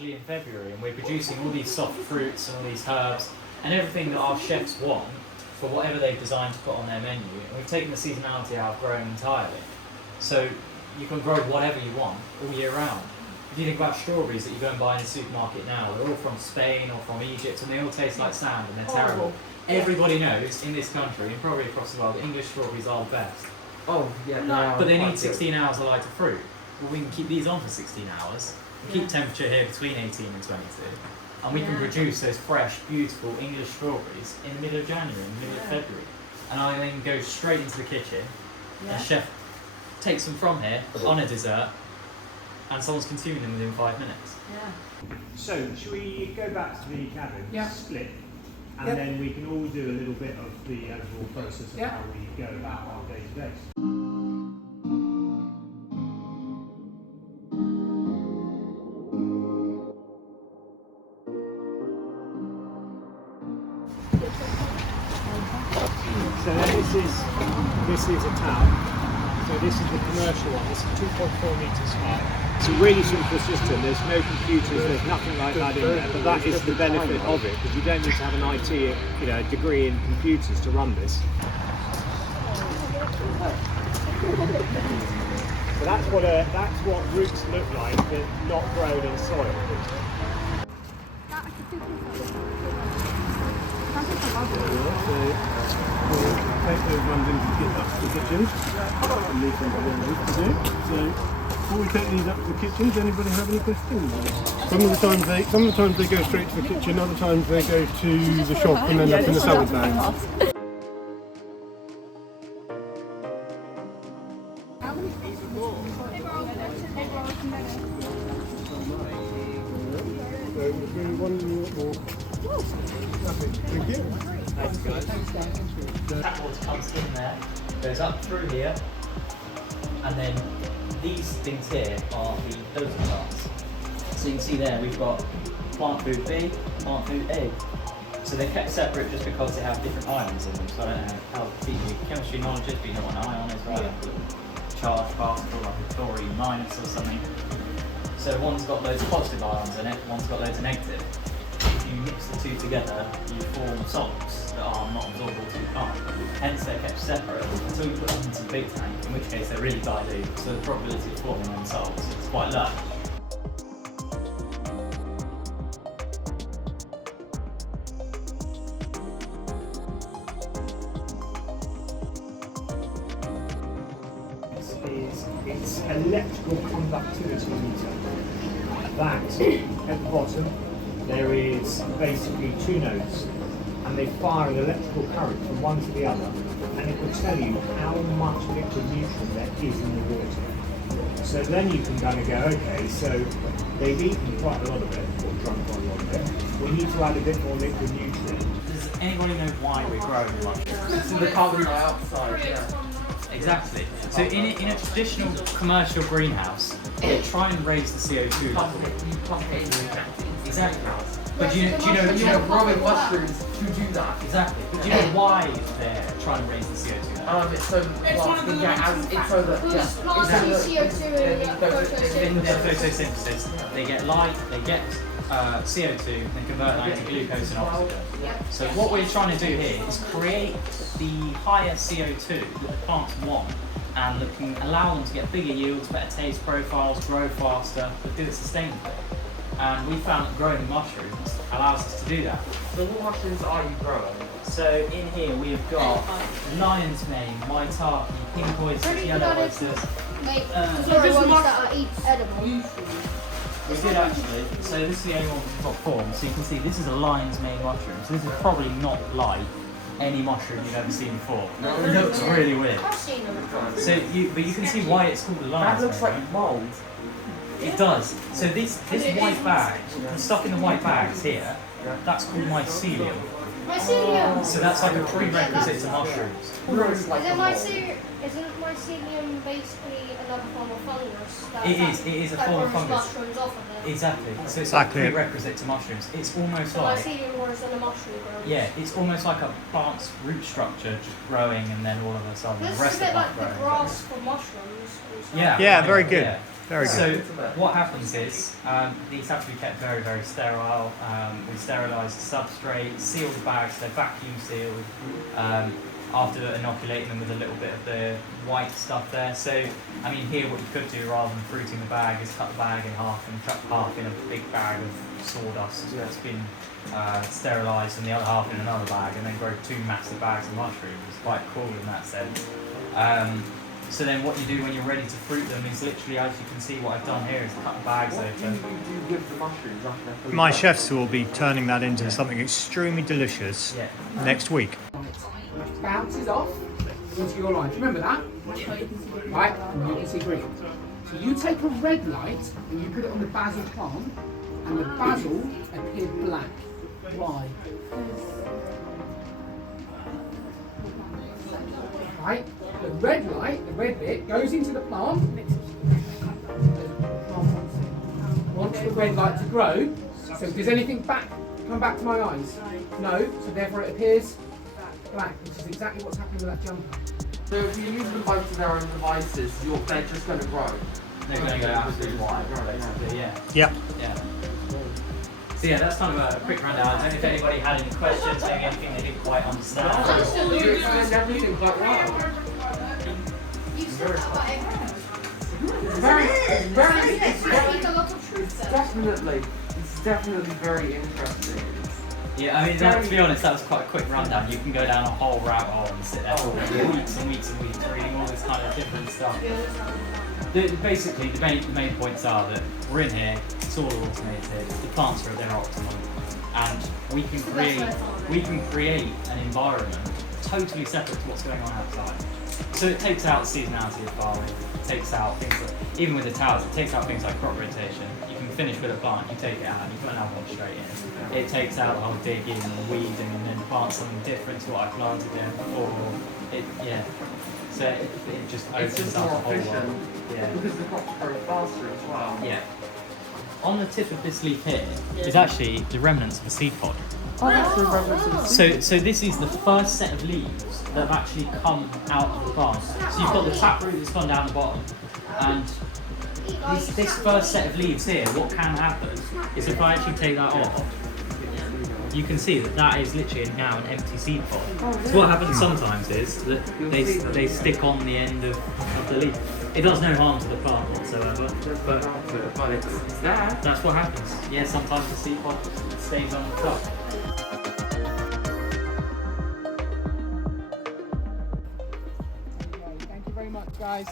actually in February, and we're producing all these soft fruits and all these herbs and everything that our chefs want for whatever they've designed to put on their menu. And we've taken the seasonality out of growing entirely. So you can grow whatever you want all year round. If you think about strawberries that you go and buy in the supermarket now, they're all from Spain or from Egypt, and they all taste like sand and they're terrible. Everybody knows in this country and probably across the world that English strawberries are the best. Oh, yeah. But they need 16 hours of light of fruit. Well, we can keep these on for 16 hours, keep temperature here between 18 and 22, and we can produce those fresh, beautiful English strawberries in the middle of January, in the middle of February. And I then go straight into the kitchen, and the chef takes them from here on a dessert, and someone's consuming them within 5 minutes. Yeah. So, should we go back to the cabin, split, and Yep. then we can all do a little bit of the overall process of how we go about our day-to-day. So this is a town. So this is the commercial one. This is 2.4 metres high. It's a really simple system. There's no computers. There's nothing like that in there. But that is the benefit of it, because you don't need to have an IT, degree in computers to run this. So that's what roots look like, but not grown in soil. We'll take those ones into the kitchen and leave them for the to do. So before we take these up to the kitchen, does anybody have any questions? Some of the times they go straight to the kitchen, other times they go to the shop and end up in the salad bag. Thank you. Thanks guys. Tap water comes in there, goes up through here, and then these things here are the dosing plants. So you can see there we've got plant food B, plant food A. So they're kept separate just because they have different ions in them. So I don't know how deep your chemistry knowledge is, but you know what an ion is, right? Charged particle, like a chlorine minus or something. So one's got loads of positive ions in it, one's got loads of negative. If you mix the two together, you form salts that are not absorbable to the plant. Hence they're kept separate until you put them into the big tank, in which case they're really dilute, so the probability of forming them salts is quite low. It's electrical conductivity meter. That at the bottom there is basically two nodes, and they fire an electrical current from one to the other, and it will tell you how much liquid nutrient there is in the water. So then you can kind of go, okay, so they've eaten quite a lot of it, or drunk quite a lot of it. We need to add a bit more liquid nutrient. Does anybody know why we're growing mushrooms? So the carbon dioxide, Exactly. So in a traditional commercial greenhouse, they try and raise the CO2 level. Exactly. But do you know growing mushrooms to do that. Exactly. But do you know why they're trying to raise the CO2 level? It's so plants can get In their photosynthesis, they get light, they get CO2, and convert that into glucose and oxygen. So what we're trying to do here is create the higher CO2 that the plants want, and that can allow them to get bigger yields, better taste profiles, grow faster, but do it sustainably. And we found that growing mushrooms allows us to do that. So what mushrooms are you growing? So in here we've got lion's mane, maitake, pink oysters, yellow oysters. Sorry, ones that are edible. We did actually. So this is the only one we've got formed. So you can see this is a lion's mane mushroom. So this is probably not like any mushroom you've ever seen before. No, it looks really weird. I've seen them. So but you can see why it's called a lion's That looks mane. like mold. It does. So this white bag, the stuff in the white bags here, that's called mycelium. Mycelium. So that's like a prerequisite to mushrooms. Grows like a mole. Isn't mycelium basically another form of fungus? It is a that form of grows fungus. mushrooms off of it. Exactly. So it's Exactly. like a prerequisite to mushrooms. It's almost So like mycelium grows and a mushroom grows. yeah, it's almost like a plant's root structure just growing and then all of a sudden This the is rest a of bit the like plant the growing. grass for mushrooms. and stuff. Yeah. Yeah, very good. Yeah. Very good. So what happens is these have to be kept very, very sterile. We sterilise the substrate, seal the bags, they're vacuum sealed after inoculating them with a little bit of the white stuff there. So, I mean, here what you could do rather than fruiting the bag is cut the bag in half and chuck half in a big bag of sawdust that's been sterilised and the other half in another bag and then grow 2 massive bags of mushrooms. It's quite cool in that sense. So then what you do when you're ready to fruit them is literally, as you can see what I've done here, is cut the bags What do you open. do with the mushrooms after they're fully My grown? chefs will be turning that into something extremely delicious Yeah. next week. Bounces off into your line. Do you remember that? Right, and you can see green. So you take a red light and you put it on the basil plant, and the basil appeared black. Why? Right, the red light, the red bit, goes into the plant. Wants the red light to grow. So does anything come back to my eyes? No, so therefore it appears black, which is exactly what's happening with that jumper. So if you use them both to their own devices, they're just going to grow. They're going to go absolutely wild, basically, yeah. Yeah. Yeah. So yeah, that's kind of a quick rundown. I don't know if anybody had any questions, maybe anything they didn't quite understand. You explained everything quite well. It's definitely very interesting. Yeah, I mean, to be honest, that was quite a quick rundown. You can go down a whole rabbit hole and sit there for weeks and weeks and weeks reading all this kind of different stuff. Basically, the main points are that we're in here, it's all automated, the plants are at their optimum, and we can create an environment totally separate to what's going on outside. So it takes out seasonality of farming, it takes out things like, even with the towers, it takes out things like crop rotation. You can finish with a plant, you take it out, and you put another one straight in. It takes out the whole digging and weeding and then plant something different to what I planted in before. So it just It's opens just up more the whole efficient. world. Yeah. Because the crops grow faster as well. Yeah. On the tip of this leaf here is actually the remnants of a seed pod. Oh, that's the remnants of the seed. So this is the first set of leaves that have actually come out of the plant. So you've got the taproot that's gone down the bottom, and this first set of leaves here, what can happen is if I actually take that off, you can see that is literally now an empty seed pod. So what happens sometimes is that they stick on the end of the leaf. It does no harm to the plant whatsoever, but It's there. that's what happens. Yeah, sometimes the seed pod stays on the top. Thank you very much, guys.